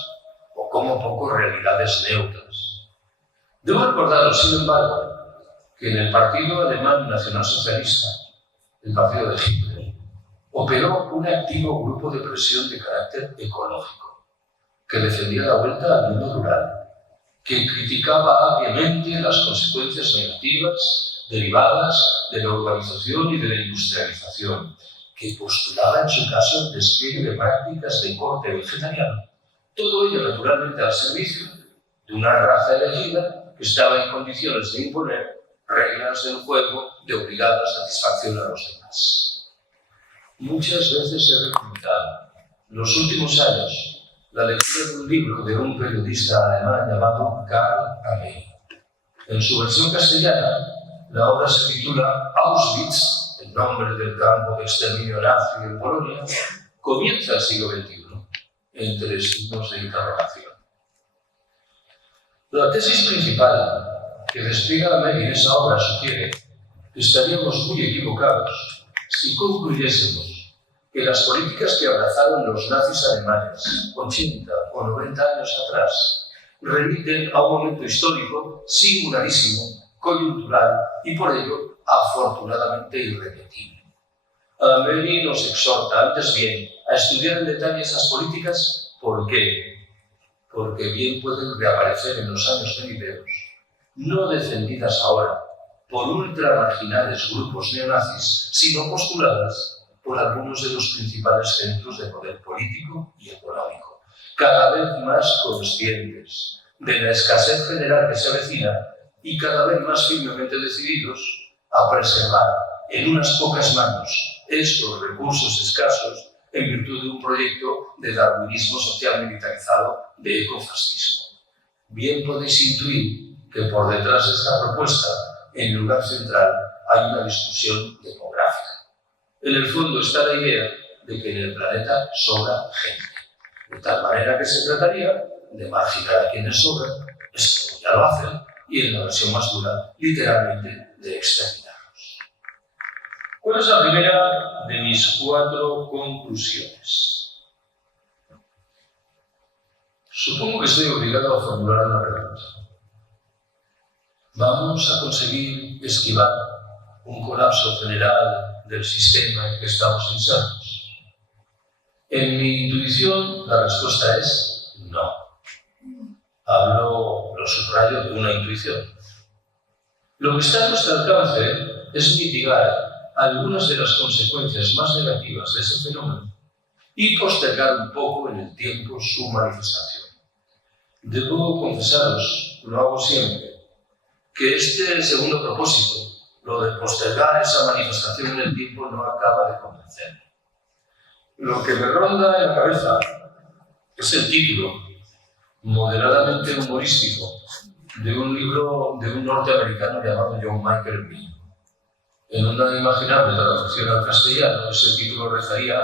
o como poco realidades neutras. Debo recordaros, sin embargo, que en el Partido Alemán Nacionalsocialista, el partido de Hitler, operó un activo grupo de presión de carácter ecológico, que defendía la vuelta al mundo rural, que criticaba agriamente las consecuencias negativas derivadas de la urbanización y de la industrialización, que postulaba en su caso el despliegue de prácticas de corte vegetariano. Todo ello naturalmente al servicio de una raza elegida que estaba en condiciones de imponer reglas del juego de obligada satisfacción a los demás. Muchas veces he recomendado en los últimos años la lectura de un libro de un periodista alemán llamado Karl Amey. En su versión castellana, la obra se titula Auschwitz, el nombre del campo de exterminio nazi en Polonia, comienza el siglo XXI, entre signos de interrogación. La tesis principal que despliega Amey en esa obra sugiere que estaríamos muy equivocados si concluyésemos que las políticas que abrazaron los nazis alemanes 80 o 90 años atrás remiten a un momento histórico singularísimo, coyuntural y por ello afortunadamente irrepetible. Amélie nos exhorta, antes bien, a estudiar en detalle esas políticas. ¿Por qué? Porque bien pueden reaparecer en los años venideros, no defendidas ahora por ultramarginales grupos neonazis, sino postuladas por algunos de los principales centros de poder político y económico, cada vez más conscientes de la escasez general que se avecina y cada vez más firmemente decididos a preservar en unas pocas manos estos recursos escasos en virtud de un proyecto de darwinismo social militarizado de ecofascismo. Bien podéis intuir que por detrás de esta propuesta, en lugar central, hay una discusión demográfica. En el fondo está la idea de que en el planeta sobra gente, de tal manera que se trataría de marginar a quienes sobran, esto ya lo hacen, y en la versión más dura, literalmente, de exterminarlos. ¿Cuál es la primera de mis 4 conclusiones? Supongo que estoy obligado a formular una pregunta. ¿Vamos a conseguir esquivar un colapso general del sistema en que estamos insertos? En mi intuición, la respuesta es no. Lo subrayo de una intuición. Lo que está a nuestro alcance es mitigar algunas de las consecuencias más negativas de ese fenómeno y postergar un poco en el tiempo su manifestación. Debo confesaros, lo hago siempre, que este segundo propósito, lo de postergar esa manifestación en el tiempo, no acaba de convencerme. Lo que me ronda en la cabeza es el título, moderadamente humorístico, de un libro de un norteamericano llamado John Michael Green. En una imaginable traducción al castellano, ese título rezaría: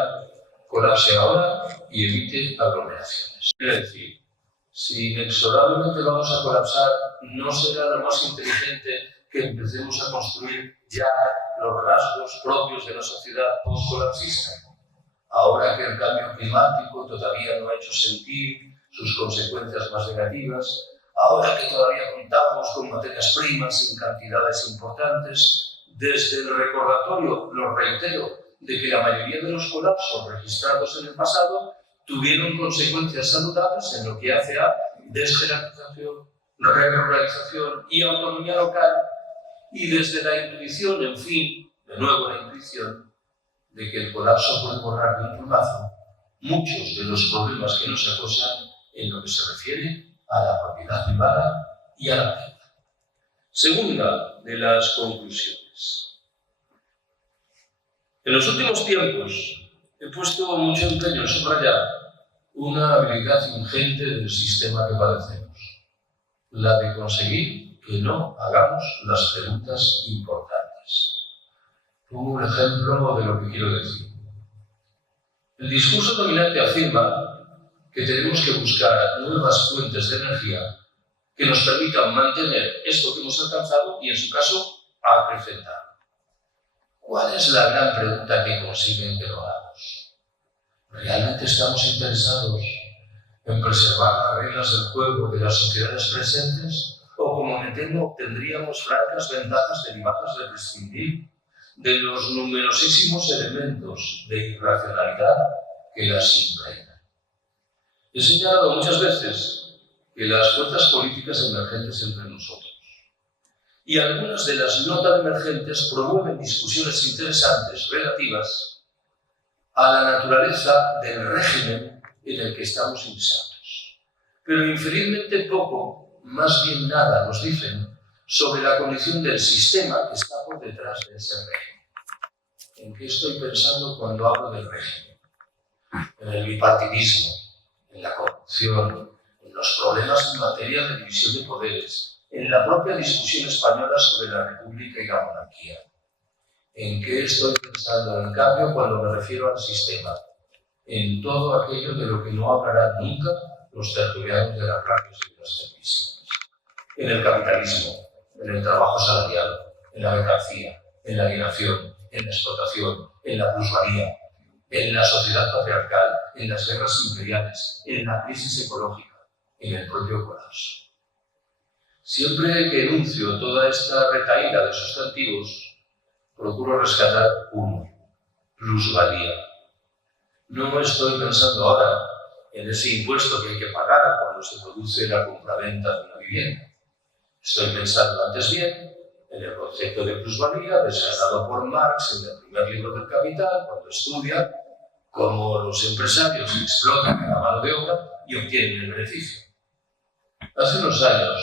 colapse ahora y evite aglomeraciones. Quiere decir, si inexorablemente vamos a colapsar, ¿no será lo más inteligente que empecemos a construir ya los rasgos propios de la sociedad post-colapsista? Ahora que el cambio climático todavía no ha hecho sentir sus consecuencias más negativas, ahora que todavía contamos con materias primas en cantidades importantes, desde el recordatorio, lo reitero, de que la mayoría de los colapsos registrados en el pasado tuvieron consecuencias saludables en lo que hace a desjerarquización, re-ruralización y autonomía local, y desde la intuición, en fin, de nuevo la intuición, de que el colapso puede borrar de un plumazo muchos de los problemas que nos acosan en lo que se refiere a la propiedad privada y a la deuda. Segunda de las conclusiones. En los últimos tiempos he puesto mucho empeño en subrayar una habilidad ingente del sistema que padecemos, la de conseguir que no hagamos las preguntas importantes. Pongo un ejemplo de lo que quiero decir. El discurso dominante afirma que tenemos que buscar nuevas fuentes de energía que nos permitan mantener esto que hemos alcanzado y, en su caso, acrecentar. ¿Cuál es la gran pregunta que consiguen que lo hagamos? ¿Realmente estamos interesados en preservar las reglas del juego de las sociedades presentes? ¿O, como me temo, obtendríamos francas ventajas derivadas de prescindir de los numerosísimos elementos de irracionalidad que las impregnan? He señalado muchas veces que las fuerzas políticas emergentes entre nosotros y algunas de las no tan emergentes promueven discusiones interesantes relativas a la naturaleza del régimen en el que estamos insertos. Pero infelizmente poco, más bien nada, nos dicen sobre la condición del sistema que está por detrás de ese régimen. ¿En qué estoy pensando cuando hablo del régimen? En el bipartidismo, en la corrupción, en los problemas en materia de división de poderes, en la propia discusión española sobre la república y la monarquía. ¿En qué estoy pensando, en cambio, cuando me refiero al sistema? En todo aquello de lo que no hablarán nunca los tertulianos de las radios y de las televisiones. En el capitalismo, en el trabajo salarial, en la mercancía, en la alienación, en la explotación, en la plusvalía, en la sociedad patriarcal, en las guerras imperiales, en la crisis ecológica, en el propio colapso. Siempre que enuncio toda esta retahíla de sustantivos, procuro rescatar uno: plusvalía. No estoy pensando ahora en ese impuesto que hay que pagar cuando se produce la compraventa de una vivienda. Estoy pensando antes bien en el concepto de plusvalía desarrollado por Marx en el primer libro del Capital, cuando estudia cómo los empresarios explotan a la mano de obra y obtienen el beneficio. Hace unos años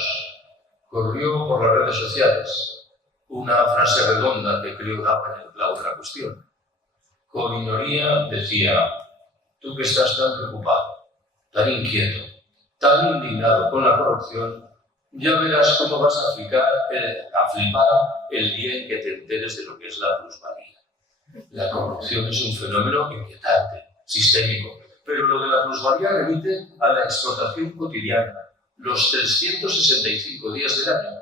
corrió por las redes sociales una frase redonda que creo daba en el clavo de la cuestión. Con ironía decía: tú que estás tan preocupado, tan inquieto, tan indignado con la corrupción, ya verás cómo vas a flipar el día en que te enteres de lo que es la plusvalía. La corrupción es un fenómeno inquietante, sistémico, pero lo de la plusvalía remite a la explotación cotidiana, los 365 días del año,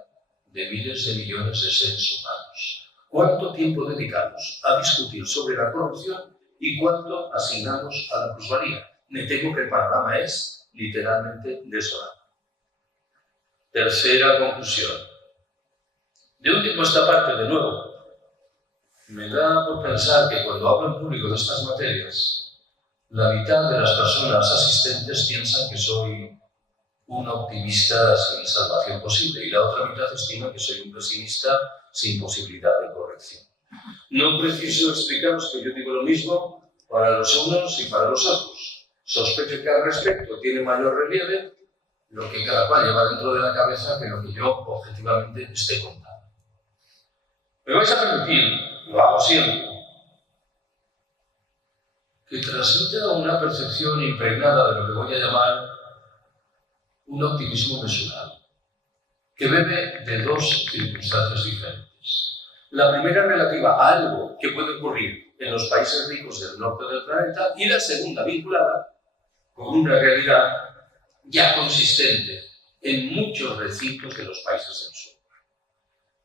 de miles de millones de seres humanos. ¿Cuánto tiempo dedicamos a discutir sobre la corrupción y cuánto asignamos a la plusvalía? Me temo que el panorama es literalmente desolado. Tercera conclusión. De un tiempo a esta parte, de nuevo, me da por pensar que cuando hablo en público de estas materias, la mitad de las personas asistentes piensan que soy un optimista sin salvación posible y la otra mitad estima que soy un pesimista sin posibilidad de corrección. No preciso explicaros que yo digo lo mismo para los unos y para los otros. Sospecho que al respecto tiene mayor relieve lo que cada cual lleva dentro de la cabeza que lo que yo objetivamente esté contando. Me vais a permitir, lo hago siempre, que transmita una percepción impregnada de lo que voy a llamar un optimismo mesurado, que bebe de dos circunstancias diferentes. La primera relativa a algo que puede ocurrir en los países ricos del norte del planeta y la segunda vinculada con una realidad ya consistente en muchos recintos de los países del sur.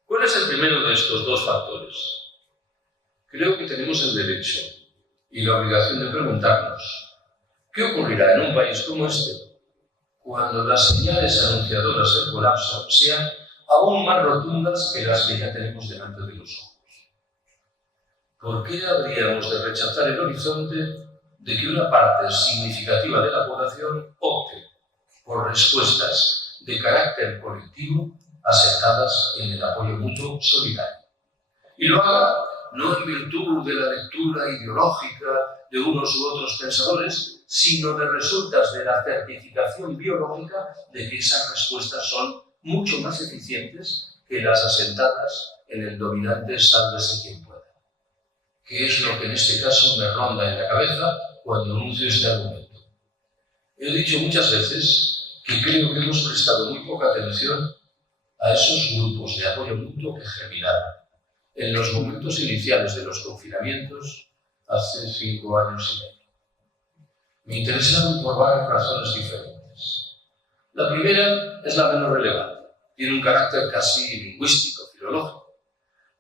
¿Cuál es el primero de estos dos factores? Creo que tenemos el derecho y la obligación de preguntarnos ¿qué ocurrirá en un país como este cuando las señales anunciadoras del colapso sean aún más rotundas que las que ya tenemos delante de los ojos? ¿Por qué habríamos de rechazar el horizonte de que una parte significativa de la población opte por respuestas de carácter colectivo asentadas en el apoyo mutuo solidario? Y lo haga no en virtud de la lectura ideológica de unos u otros pensadores, sino de resultas de la certificación biológica de que esas respuestas son mucho más eficientes que las asentadas en el dominante sálvese quien pueda. ¿Qué es lo que en este caso me ronda en la cabeza cuando anuncio este argumento? He dicho muchas veces que creo que hemos prestado muy poca atención a esos grupos de apoyo mutuo que germinaron en los momentos iniciales de los confinamientos hace 5 años y medio. Me interesan por varias razones diferentes. La primera es la menos relevante, tiene un carácter casi lingüístico, filológico,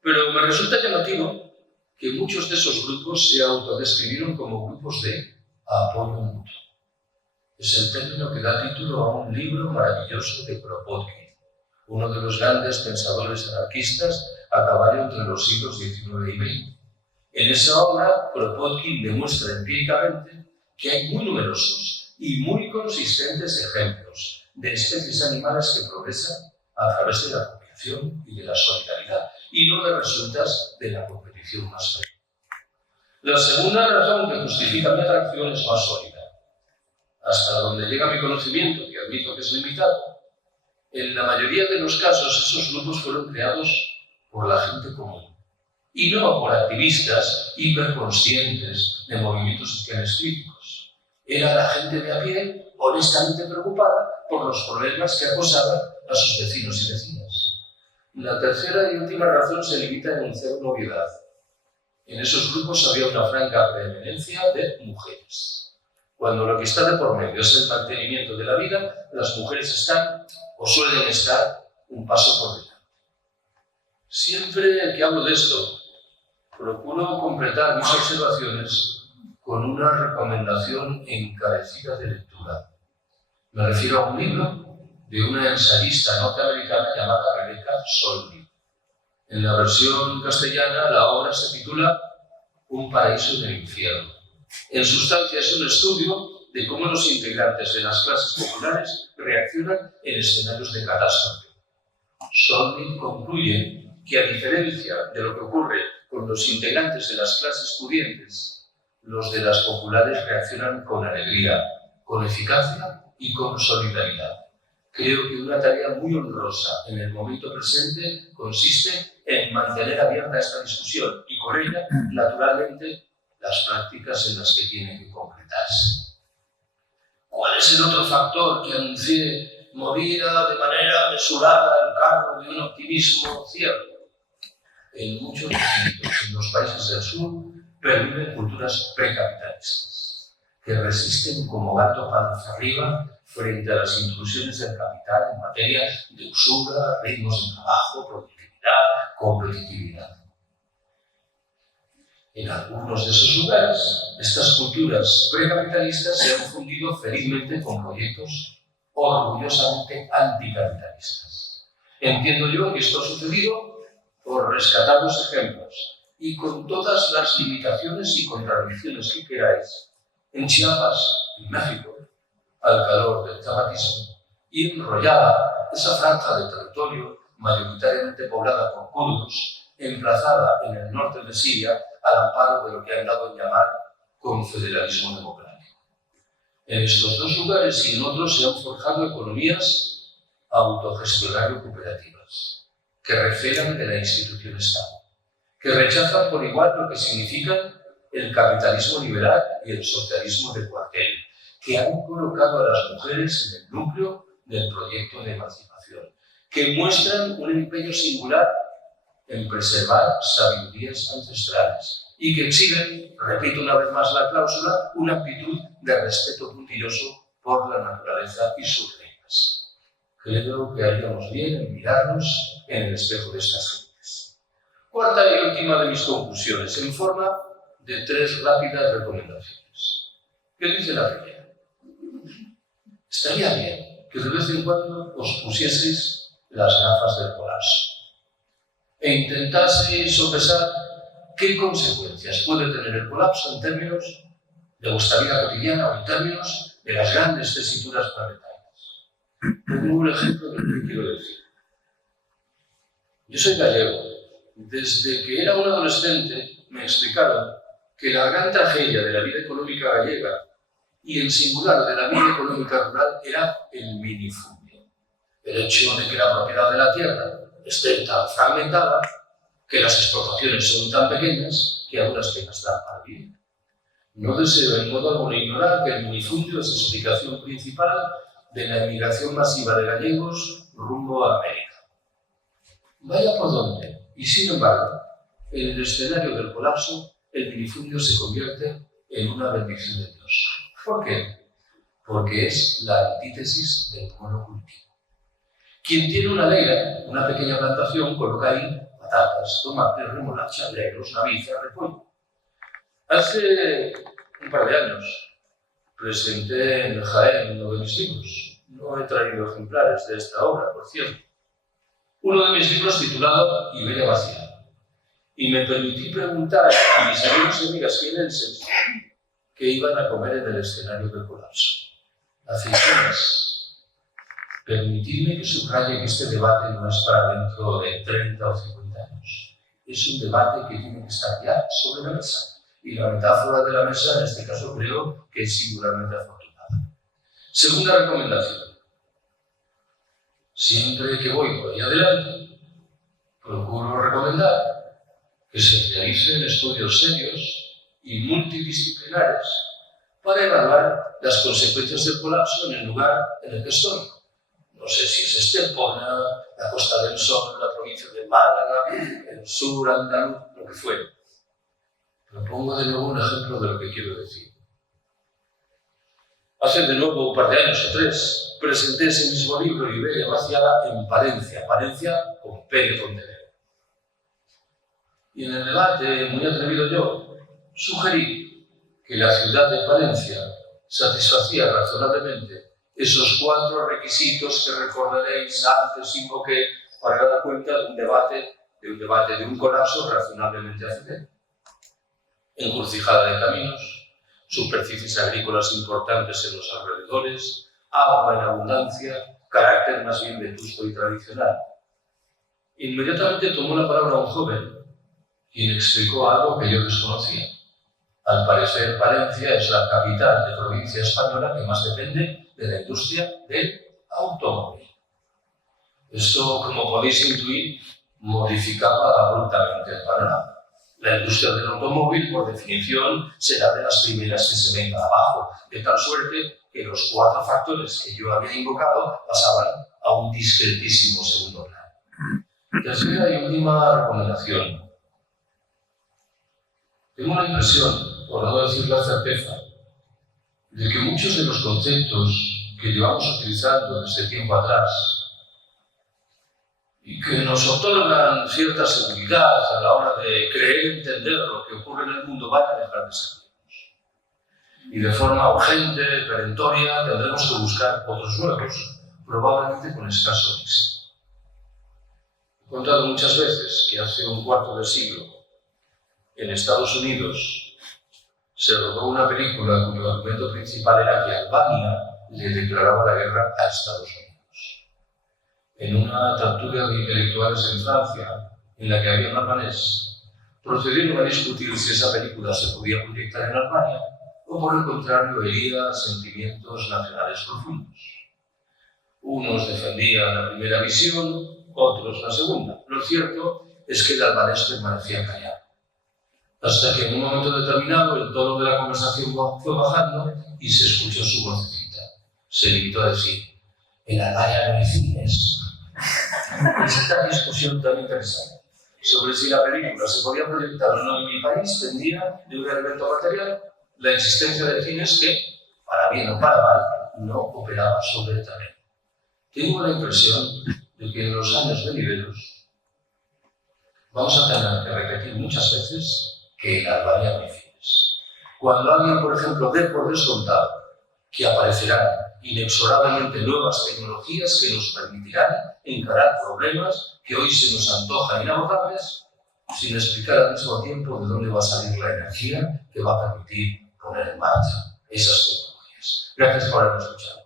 pero me resulta llamativo que muchos de esos grupos se autodescribieron como grupos de apoyo mutuo. Es el término que da título a un libro maravilloso de Kropotkin, uno de los grandes pensadores anarquistas a caballo entre los siglos XIX y XX. En esa obra, Kropotkin demuestra empíricamente que hay muy numerosos y muy consistentes ejemplos de especies animales que progresan a través de la cooperación y de la solidaridad, y no de resultas de la competición más fea. La segunda razón que justifica mi atracción es más sólida. Hasta donde llega mi conocimiento, que admito que es limitado, en la mayoría de los casos esos grupos fueron creados por la gente común y no por activistas hiperconscientes de movimientos sociales críticos. Era la gente de a pie, honestamente preocupada por los problemas que acosaban a sus vecinos y vecinas. La tercera y última razón se limita a enunciar una obviedad. En esos grupos había una franca preeminencia de mujeres. Cuando lo que está de por medio es el mantenimiento de la vida, las mujeres están o suelen estar un paso por delante. Siempre que hablo de esto, procuro completar mis observaciones con una recomendación encarecida de lectura. Me refiero a un libro de una ensayista norteamericana llamada Rebecca Solnit. En la versión castellana, la obra se titula Un paraíso en el infierno. En sustancia, es un estudio de cómo los integrantes de las clases populares reaccionan en escenarios de catástrofe. Solnit concluye que, a diferencia de lo que ocurre con los integrantes de las clases pudientes, los de las populares reaccionan con alegría, con eficacia y con solidaridad. Creo que una tarea muy honrosa en el momento presente consiste en mantener abierta esta discusión y con ella, naturalmente, las prácticas en las que tiene que concretarse. ¿Cuál es el otro factor que anuncié movía de manera mesurada el carro de un optimismo cierto? En muchos sitios, en los países del sur, perviven culturas precapitalistas, que resisten como gato patas arriba frente a las intrusiones del capital en materia de usura, ritmos de trabajo, productividad, competitividad. En algunos de esos lugares, estas culturas precapitalistas se han fundido felizmente con proyectos orgullosamente anticapitalistas. Entiendo yo que esto ha sucedido por rescatar los ejemplos y con todas las limitaciones y contradicciones que queráis en Chiapas, en México, al calor del zapatismo, y enrollada esa franja de territorio mayoritariamente poblada por kurdos, emplazada en el norte de Siria al amparo de lo que han dado en llamar confederalismo democrático. En estos dos lugares y en otros se han forjado economías autogestionario-cooperativas, que recelan de la institución Estado, que rechazan por igual lo que significan el capitalismo liberal y el socialismo de cuartel, que han colocado a las mujeres en el núcleo del proyecto de emancipación, que muestran un empeño singular en preservar sabidurías ancestrales y que exhiben, repito una vez más la cláusula, una actitud de respeto puntilloso por la naturaleza y sus reglas. Creo que haríamos bien en mirarnos en el espejo de estas gentes. Cuarta y última de mis conclusiones, en forma de 3 rápidas recomendaciones. ¿Qué dice la primera? Estaría bien que de vez en cuando os pusieseis las gafas del colapso e intentaseis sopesar qué consecuencias puede tener el colapso en términos de vuestra vida cotidiana o en términos de las grandes tesituras planetarias. Pongo un ejemplo de lo que quiero decir. Yo soy gallego. Desde que era un adolescente me explicaron que la gran tragedia de la vida económica gallega y en singular de la vida económica rural era el minifundio. El hecho de que la propiedad de la tierra esté tan fragmentada que las explotaciones son tan pequeñas que a duras penas dan para vivir. No deseo en modo alguno ignorar que el minifundio es explicación principal de la emigración masiva de gallegos rumbo a América. Vaya por donde, y sin embargo, en el escenario del colapso, el minifundio se convierte en una bendición de Dios. ¿Por qué? Porque es la antítesis del monocultivo. Quien tiene una leira, una pequeña plantación, coloca ahí patatas, tomates, remolacha, negros, naviza, repollo. Hace un par de años presenté en Jaén uno de mis libros. No he traído ejemplares de esta obra, por cierto. Uno de mis libros titulado Iberia vacía. Y me permití preguntar a mis amigos y amigas jienenses qué iban a comer en el escenario del colapso. Aceitunas. Permitidme que subraye que este debate no es para dentro de 30 o 50 años. Es un debate que tiene que estar ya sobre la mesa. Y la metáfora de la mesa, en este caso, creo que es singularmente afortunada. Segunda recomendación. Siempre que voy por ahí adelante, procuro recomendar que se realicen estudios serios y multidisciplinares para evaluar las consecuencias del colapso en el lugar en el que estoy. No sé si es Estepona, la Costa del Sol, la provincia de Málaga, el sur andaluz, lo que fuere. Pero pongo de nuevo un ejemplo de lo que quiero decir. Hace de nuevo un par de años o 3, presenté ese mismo libro, Iberia vaciada, en Palencia con P de Pontevedra. Y en el debate, muy atrevido yo, sugerí que la ciudad de Palencia satisfacía razonablemente esos 4 requisitos que recordaréis antes invoqué para dar cuenta de un colapso razonablemente aceptable. Encrucijada de caminos, superficies agrícolas importantes en los alrededores, agua en abundancia, carácter más bien vetusto y tradicional. Inmediatamente tomó la palabra un joven, quien explicó algo que yo desconocía. Al parecer, Palencia es la capital de provincia española que más depende de la industria del automóvil. Esto, como podéis intuir, modificaba abruptamente el panorama. La industria del automóvil, por definición, será de las primeras que se venga abajo, de tal suerte que los 4 factores que yo había invocado pasaban a un discretísimo segundo plano. Tercera y última recomendación. Tengo la impresión, por no decir la certeza, de que muchos de los conceptos que llevamos utilizando desde tiempo atrás y que nos otorgan cierta seguridad a la hora de creer entender lo que ocurre en el mundo van a dejar de ser mismos. Y de forma urgente, perentoria, tendremos que buscar otros nuevos, probablemente con escaso éxito. He contado muchas veces que hace un cuarto de siglo en Estados Unidos se rodó una película cuyo argumento principal era que Albania le declaraba la guerra a Estados Unidos. En una tertulia de intelectuales en Francia, en la que había un albanés, procedieron a discutir si esa película se podía proyectar en Albania o, por el contrario, hería sentimientos nacionales profundos. Unos defendían la primera visión, otros la segunda. Lo cierto es que el albanés permanecía callado, hasta que en un momento determinado el tono de la conversación fue bajando y se escuchó su vocecita. Se limitó a decir: en Albania no hay cines. Esta discusión tan interesante sobre si la película se podía proyectar o no en mi país pendía de un elemento material, la existencia de cines que, para bien o para mal, no operaba sobre el terreno. Tengo la impresión de que en los años venideros vamos a tener que repetir muchas veces que en Albania no hay cines. Cuando alguien, por ejemplo, dé por descontado que aparecerán inexorablemente nuevas tecnologías que nos permitirán encarar problemas que hoy se nos antojan inabordables, sin explicar al mismo tiempo de dónde va a salir la energía que va a permitir poner en marcha esas tecnologías. Gracias por haberme escuchado.